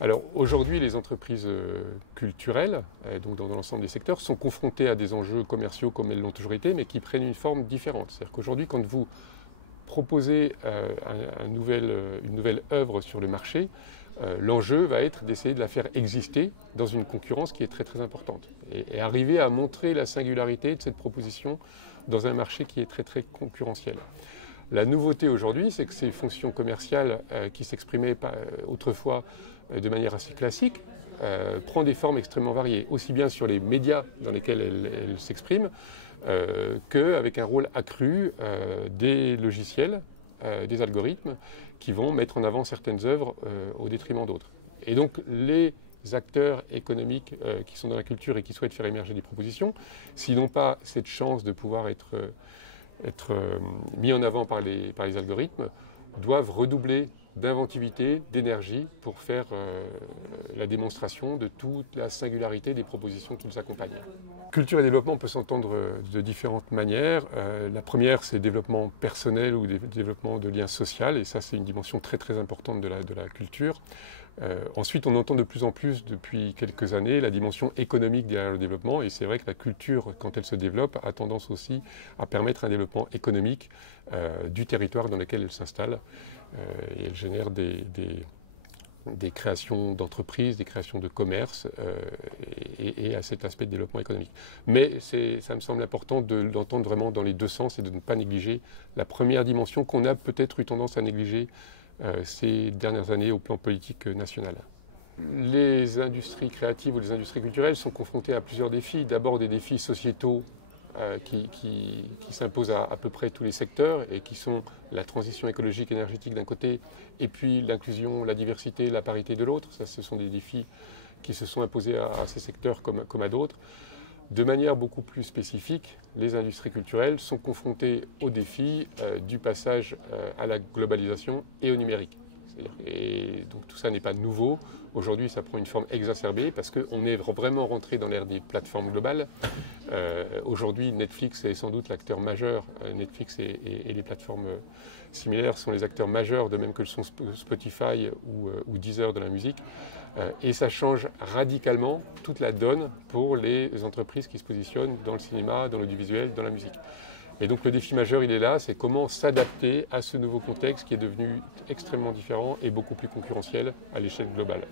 Alors aujourd'hui, les entreprises culturelles, donc dans l'ensemble des secteurs, sont confrontées à des enjeux commerciaux comme elles l'ont toujours été, mais qui prennent une forme différente. C'est-à-dire qu'aujourd'hui, quand vous proposez une nouvelle œuvre sur le marché, l'enjeu va être d'essayer de la faire exister dans une concurrence qui est très très importante. Et arriver à montrer la singularité de cette proposition dans un marché qui est très très concurrentiel. La nouveauté aujourd'hui, c'est que ces fonctions commerciales qui s'exprimaient autrefois de manière assez classique prend des formes extrêmement variées, aussi bien sur les médias dans lesquels elles s'expriment qu'avec un rôle accru des logiciels, des algorithmes qui vont mettre en avant certaines œuvres au détriment d'autres. Et donc les acteurs économiques qui sont dans la culture et qui souhaitent faire émerger des propositions, s'ils n'ont pas cette chance de pouvoir être mis en avant par les algorithmes, doivent redoubler d'inventivité, d'énergie pour faire la démonstration de toute la singularité des propositions qui nous accompagnent. Culture et développement peut s'entendre de différentes manières. La première, c'est développement personnel ou développement de liens sociaux, et ça, c'est une dimension très très importante de la culture. Ensuite, on entend de plus en plus depuis quelques années la dimension économique derrière le développement, et c'est vrai que la culture, quand elle se développe, a tendance aussi à permettre un développement économique du territoire dans lequel elle s'installe, et elle génère des créations d'entreprises, des créations de commerces et à cet aspect de développement économique. Mais ça me semble important d'entendre vraiment dans les deux sens et de ne pas négliger la première dimension qu'on a peut-être eu tendance à négliger ces dernières années au plan politique national. Les industries créatives ou les industries culturelles sont confrontées à plusieurs défis. D'abord des défis sociétaux qui s'imposent à peu près tous les secteurs et qui sont la transition écologique énergétique d'un côté et puis l'inclusion, la diversité, la parité de l'autre. Ça, ce sont des défis qui se sont imposés à ces secteurs comme à d'autres. De manière beaucoup plus spécifique, les industries culturelles sont confrontées au défi du passage à la globalisation et au numérique. Et donc tout ça n'est pas nouveau. Aujourd'hui, ça prend une forme exacerbée parce qu'on est vraiment rentré dans l'ère des plateformes globales. Aujourd'hui, Netflix est sans doute l'acteur majeur. Netflix et les plateformes similaires sont les acteurs majeurs, de même que le sont Spotify ou Deezer de la musique. Et ça change radicalement toute la donne pour les entreprises qui se positionnent dans le cinéma, dans l'audiovisuel, dans la musique. Et donc le défi majeur, il est là, c'est comment s'adapter à ce nouveau contexte qui est devenu extrêmement différent et beaucoup plus concurrentiel à l'échelle globale.